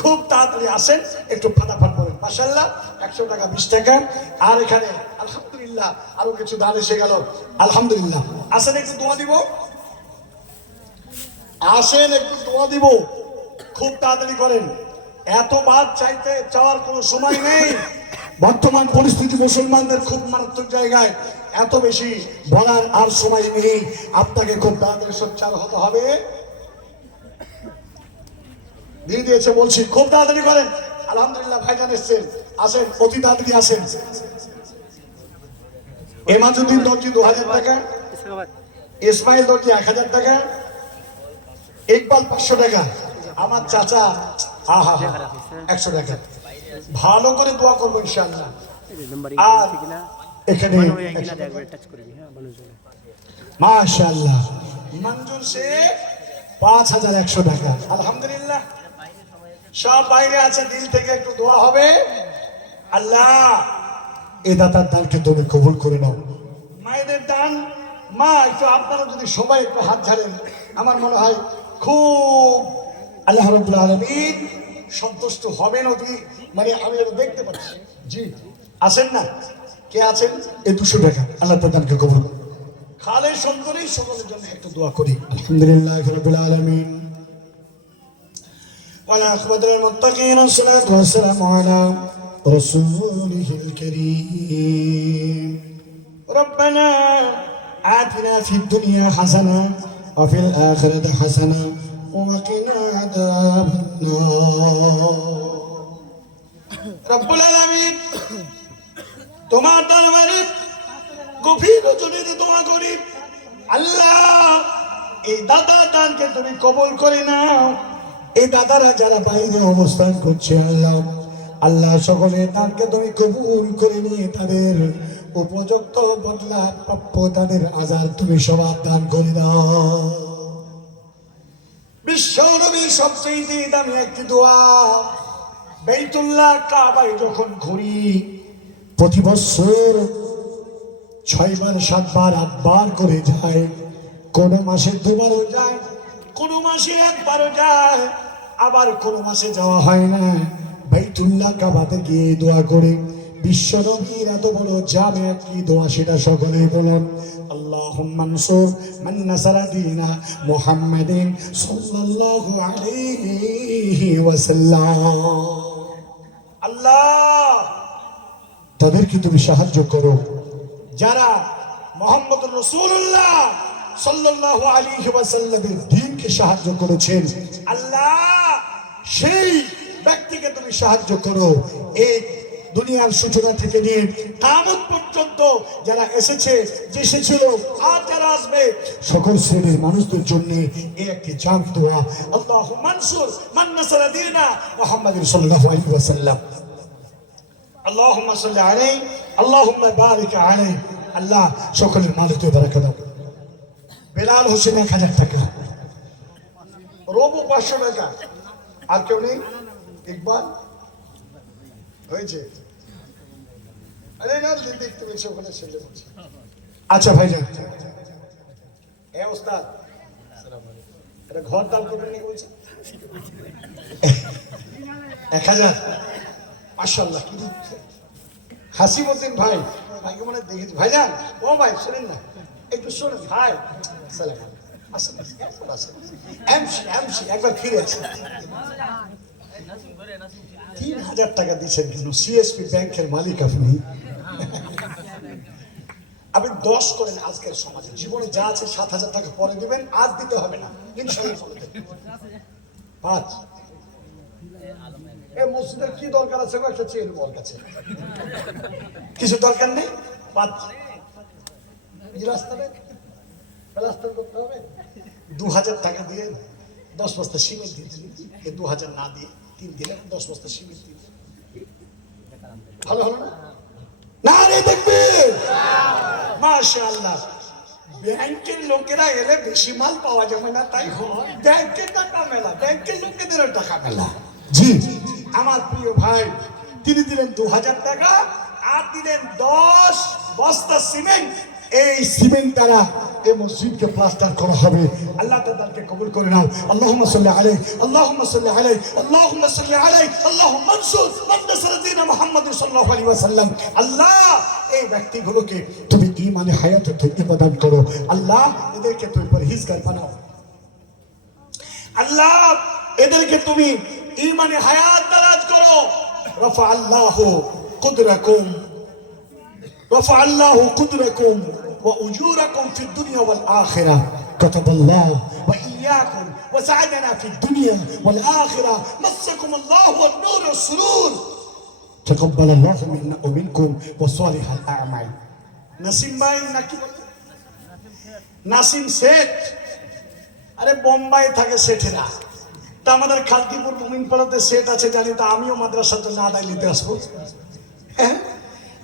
খুব তাড়াতাড়ি আসেন, একটু ফাটাফাট করেন। মাশাআল্লাহ, 100 টাকা 20 টাকা। আর এখানে আলহামদুলিল্লাহ আরো কিছু দান এসে গেল। আলহামদুলিল্লাহ, আসেন একটু দোয়া দিব, আসেন একটু দোয়া দিব, খুব তাড়াতাড়ি করেন। এতবার চাইতে চাওয়ার কোনো সময় নেই। বর্তমান পরিস্থিতি মুসলমানদের খুব মারাত্মক জায়গায়, এত বেশি বলার আর সময় নেই। আপনাকে খুব তাড়াতাড়ি সোচ্চার হতে হবে। দিয়ে দিয়েছে বলছি, খুব তাড়াতাড়ি করেন। আলহামদুলিল্লাহ ভাইজান এসছেন, আসেন অতি তাড়াতাড়ি আসেন। এমাজুদ্দিন দর্জি 2000 টাকা, ইসমাইল দর্জি 1000 টাকা, ইকবাল 500 টাকা, আমার চাচা 100 টাকা। ভালো করে দোয়া করবো ইনশাআল্লাহ। আর এখানে মাশাআল্লাহ মঞ্জুর শেখ 5100 টাকা। আলহামদুলিল্লাহ, সব বাইরে আছে, দিল থেকে একটু দোয়া হবে। আল্লাহ এই দাতার দানকে তুমি কবুল করে নাও। মায়েদের দান, মা একটু আপনারা যদি সবাই একটু হাত ঝাড়েন, আমার মনে হয় খুব আল্লাহ রাব্বুল আলামিন সন্তুষ্ট হবেন। অতি মানে আমি দেখতে পাচ্ছি। জি আসেন না, কে আছেন? এই 200 টাকা আল্লাহ তার দানকে কবুল করুন। খালে সুন্দরী সকলের জন্য একটু দোয়া করি। আলহামদুলিল্লাহ রাব্বিল আলামিন والعاقبة للمتقين والصلاة والسلام على رسوله الكريم. ربنا آتنا في الدنيا حسنة وفي الآخرة حسنة وقنا عذاب النار. رب العالمين তোমার দরবারে গভীর রজনীতে দোয়া করি, আল্লাহ এই দাদা দানকে তুমি কবুল করে নাও। এই দাদারা যারা বাইরে অবস্থান করছে, আল্লাহ আল্লাহ সকলের দানকে তুমি কবুল করে নিয়ে তাদের উপযুক্ত বদলা প্রাপ্য তাদের আজার তুমি সবার দান করে দাও। বিশ্ব নবীর সবচেয়ে দামি একটি দোয়া, বাইতুল্লাহ কাবায় যখন ঘুরি প্রতি বছর 6 বার 7 বার 8 বার করে যায়, কোন মাসে 2 বারও যায়, কোন মাসে 1 বারও যায়, আবার কোন মাসে যাওয়া হয় না। বাইতুল্লাহ কাবাতে গিয়ে দোয়া করে বিশ্ব নবীর এত বড় জামে কি দোয়া, সেটা সকলেই বলুন। আল্লাহুম্মা আনসুর মান নাসারা দীনা মুহাম্মাদিন সাল্লাল্লাহু আলাইহি ওয়াসাল্লাম। আল্লাহ তাদেরকে তুমি সাহায্য করো যারা মুহাম্মদুর রাসূলুল্লাহ সাল্লাল্লাহু আলাইহি ওয়াসাল্লামের দ্বীনকে সাহায্য করেছেন। আল্লাহ সেই ব্যক্তিকে তুমি সাহায্য করো। এই দুনিয়ার সূচনা থেকে নিয়ে কিয়ামত পর্যন্ত যারা এসেছে, যে এসেছিল আর যারা আসবে, সকল শ্রেণীর মানুষদের জন্য এই একটি জামি দোয়া। আল্লাহুম্মা আনসুর মান নাসারা দীনা মুহাম্মাদিন সাল্লাল্লাহু আলাইহি ওয়াসাল্লাম। আল্লাহুম্মা সাল্লি আলাইহি আল্লাহুম্মা বারিক আলাইহি। আল্লাহ সকলের মালিক বারাকা দাও। বেলাল হোসেন 1000 টাকা, রবু 500 টাকা। আর কেউ নেই? ইকবাল হয়েছে? আরে না, দেখতে পেয়েছি ওখানে ছেলে বলছে। আচ্ছা ভাইজান, এ ওস্তাদ এটা ঘর দাম করবেন নাকি বলছে? 1000। মাশাআল্লাহ, কি হাসিমউদ্দিন ভাই, ভাইকে মনে দেখেছি। ভাইজান, ও ভাই শোনেন না, একটু শোনেন ভাই। সালাম আসেন আসেন, এমসি একবার ফিরে আসেন। 3000 টাকা দিচ্ছেন কেন? সিএসপি ব্যাংকের মালিক আপনি। আপনি 10 করেন আজকের সমাজে, জীবনে যা আছে 7000 টাকা পরে দিবেন, আজ দিতে হবে না ইনশাআল্লাহ। 5 এই মসজিদের কি দরকার আছে? একটা চেয়ার ওর কাছে কিছু দরকার নেই। 5 এই রাস্তাতে প্লাস্টার করতে হবে। 2000 টাকা দিয়ে 10 বস্তা সিমেন্ট দিয়ে দিন। এই 2000 না দিয়ে 3 দিলে 10 বস্তা সিমেন্ট দিয়ে ভালো হলো না? না রে, দেখবে মাশাআল্লাহ। ব্যাংকের লোকেরা এলে বেশি মাল পাওয়া যাবে না, তাই হয় ব্যাংকের টাকা মেলা, ব্যাংকের লোকেদের টাকা মেলা। জি আমার প্রিয় ভাই, তিনি দিলেন 2000 টাকা আর দিলেন 10 বস্তা সিমেন্ট। এই সিমেন্ট দ্বারা এই মসজিদকে প্লাস্টার করা হবে। আল্লাহ তাদেরকে কবুল করে নাও। আল্লাহুম্মা সাল্লি আলাইহি, আল্লাহুম্মা সাল্লি আলাইহি, আল্লাহুম্মা সাল্লি আলাইহি, আল্লাহুম্মা আনসুর মান নাসারা দীন মুহাম্মদ সাল্লাল্লাহু আলাইহি ওয়াসাল্লাম। আল্লাহ এই ব্যক্তিগুলোকে তুমি ঈমানে হায়াতে তৈয়বা দান করো। আল্লাহ এদেরকে তুমি পরহেজগার বানাও। আল্লাহ এদেরকে তুমি ঈমানে হায়াত দারাজ করো। রাফা আল্লাহু কুদরাকুম, রাফা আল্লাহু কুদরাকুম ওয়া উজুরাকুম ফিদ দুনিয়া ওয়াল আখিরা। কাতাবাল্লাহু ওয়া ইয়্যাকুম ওয়া সা'আদানা ফিদ দুনিয়া ওয়াল আখিরা। মাসসাকুমুল্লাহু ওয়ান নূর ওয়াস সুরুর। তাকাব্বালাল্লাহু মিন্না ওয়া মিনকুম ওয়া সালিহাল আ'মাল। নাসিম ভাই নাকি নাসিম শেঠ? আরে বোম্বাই থাকে শেঠেরা। তা আমাদের খালকিপুর মুমিনপাড়াতে সেট আছে জানি, তা আমিও মাদ্রাসার জন্য আদায় নিতে আসবো।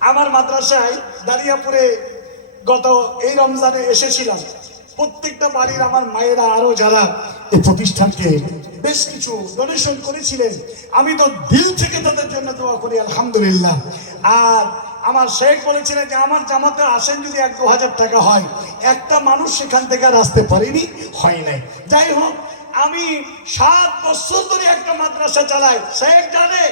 আমার মাদ্রাসায় দাঁড়িয়াপুরে গত এই রমজানে এসেছিলাম। প্রত্যেকটা বাড়ির আমার মায়েরা আরো যারা এই প্রতিষ্ঠানকে বেশ কিছু ডোনেশন করেছিলেন, আমি তো দিল থেকে তাদের জন্য দোয়া করি আলহামদুলিল্লাহ। আর আমার শেখ বলেছিলেন যে আমার জামাতে আসেন যদি 1-2 হাজার টাকা হয়, একটা মানুষ সেখান থেকে আর আসতে পারিনি, হয় নাই। যাই হোক, আমি 7 বছর ধরে একটা মাদ্রাসা চালাই। শেখ জানে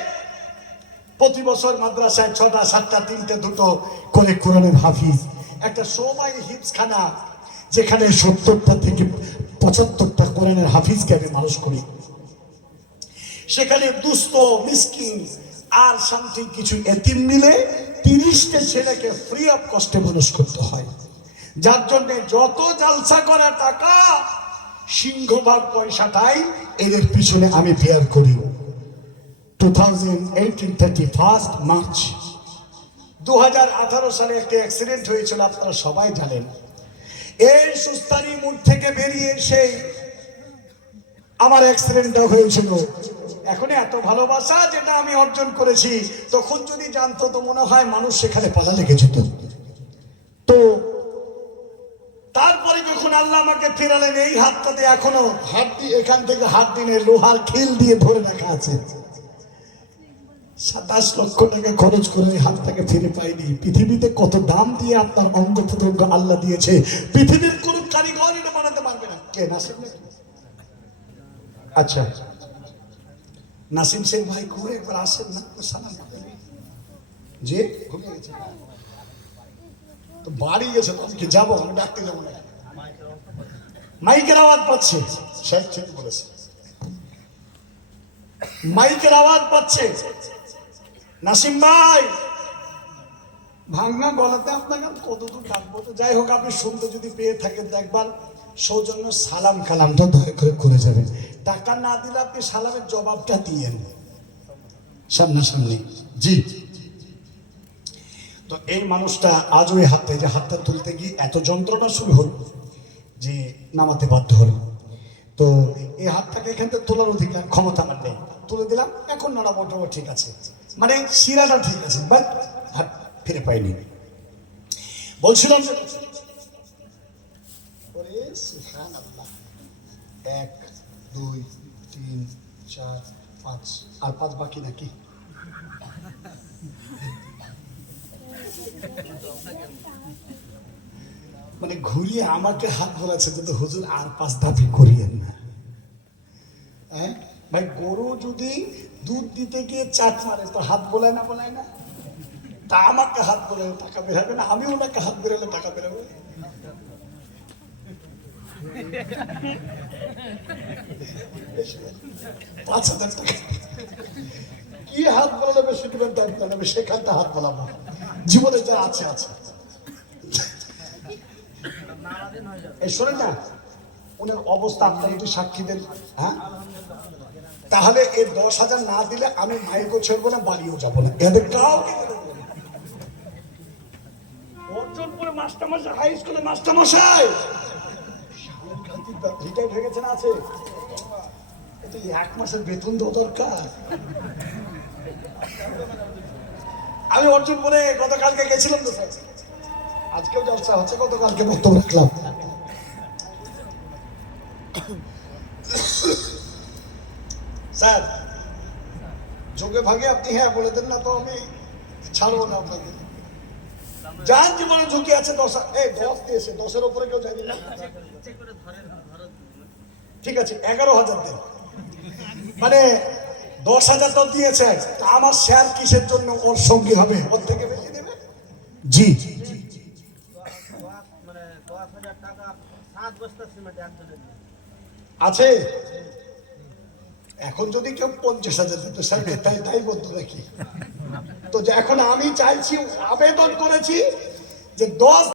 প্রতি বছর মাদ্রাসায় 6টা 7টা 3টে 2টো করে কোরআনের হাফিজ, একটা সবাই হিফজখানা যেখানে 70টা থেকে 75টা কোরআনের হাফিজকে আমি মানুষ করি। সেখানে দুস্থ মিসকিন আর সামথিং কিছু এতিম মিলে 30টা ছেলেকে ফ্রি অফ কস্টে মানুষ করতে হয়, যার জন্য যত জালসা করা টাকা সিংহভাগ পয়সাটাই এদের পিছনে আমি বেয়ার করি। 31 মার্চ 2018 সালে একটা অ্যাক্সিডেন্ট হয়েছিল, আপনারা সবাই জানেন। এই সুস্তানি মোড় থেকে বেরিয়ে সেই আমার অ্যাক্সিডেন্টটা হয়েছিল। এখন এত ভালোবাসা যেটা আমি অর্জন করেছি, তখন যদি জানতো তো মনে হয় মানুষ সেখানে পালা লেগে যেত। তো তারপরে যখন আল্লাহ আমাকে ফেরালেন, এই হাতটাতে এখনো হাত দিয়ে এখান থেকে হাত দিনে লোহার খিল দিয়ে ধরে রাখা আছে। 27 লক্ষ টাকা খরচ করে এই হাতটাকে ফিরে পাইনি। পৃথিবীতে কত দাম দিয়ে আপনার অঙ্গ প্রত্যঙ্গ আল্লাহ দিয়েছে, পৃথিবীর কোন কারিগর এটা বানাতে পারবে না। কে নাসিম নাকি? আচ্ছা, নাসিম শেখ ভাই ঘুরে একবার আসেন না, সালাম যে ঘুরে গেছে তো বাড়ি গেছে, তো আমি কি যাবো? আমি ডাকতে যাবো না, মাইকের আওয়াজ পাচ্ছে। শেখ ঠিক বলেছে, মাইকের আওয়াজ পাচ্ছে। নাসিম ভাই ভাঙা গলাতে আপনাকে কতদূর ডাকবো? তো যাই হোক, আপনি শুনতে যদি পেয়ে থাকেন তো একবার সৌজন্য সালাম কালামটা দয়া করে করে যাবেন। টাকা না দিলে আপনি সালামের জবাবটা দিয়েন সামনাসামনি। জি, তো এই মানুষটা আজ ওই হাতটা, যে হাতটা তুলতে গিয়ে এত যন্ত্রণা শুরু হলো যে নামাতে বাধ্য হলো। তো এই হাতটাকে এখান থেকে তোলার অধিকার ক্ষমতা আমার নেই, তুলে দিলাম। এখন নাড়া মোটামুটি ঠিক আছে, মানে শিরাটা ঠিক আছে, বাট হাত ফিরে পাইনি। বলছিলাম 1 2 3 4 5 আর 5 বাকি নাকি? মানে ঘুরিয়ে আমাকে হাত বলেছে যে হুজুর আর 5 দাবি করিয়েন না। হ্যাঁ ভাই, গরু যদি দুধ দিতে গিয়ে চাট মারে তো হাত বোলায় না, বলায় না? তা আমাকে হাত বোলালে টাকা বেরোবে না, আমি ওনাকে হাত বেরোলে টাকা বেরোবে। 5,000 টাকা কি হাত বলালে বেশি দিবেন? আমি সেখানটা হাত বলাবো, জীবনে যা আছে আছে। এই শোনেন না, ওনার অবস্থা আপনার একটু সাক্ষী দেন। হ্যাঁ, তাহলে এই 10,000 না দিলে আমি মাইকও ছাড়বো না, বাড়িও যাবো না। এদের কাউকে অর্জন করে মাস্টারমশাই, হাই স্কুলে মাস্টারমশাই রিটায়ার্ড হয়ে গেছে না, আছে? এটা 1 মাসের বেতন দেওয়া দরকার। আমি অর্জন করে গতকালকে গেছিলাম তো স্যার, আজকেও জলসা হচ্ছে, গতকালকে বক্তব্য রাখলাম। স্যার যোগে ভাগে আপনি হ্যাঁ বলে দেন না, তো আমি ছাড়বো না আপনাকে। যান জীবনে ঝুঁকি আছে 10 এই 10 দিয়েছে 10-এর উপরে কেউ যায়নি না ঠিক আছে 11,000 দেন মানে 10,000 তো দিয়েছে তা আমার শেয়ার কিসের জন্য ওর সঙ্গী হবে ওর থেকে বেশি দেবে জি মানে 10,000 টাকা 7 বস্তা সিমেন্ট একজনের আছে এখন যদি কেউ 50,000 দিত স্যারকে তাই তাই বলতো নাকি তো এখন আমি চাইছি আবেদন করেছি যে 10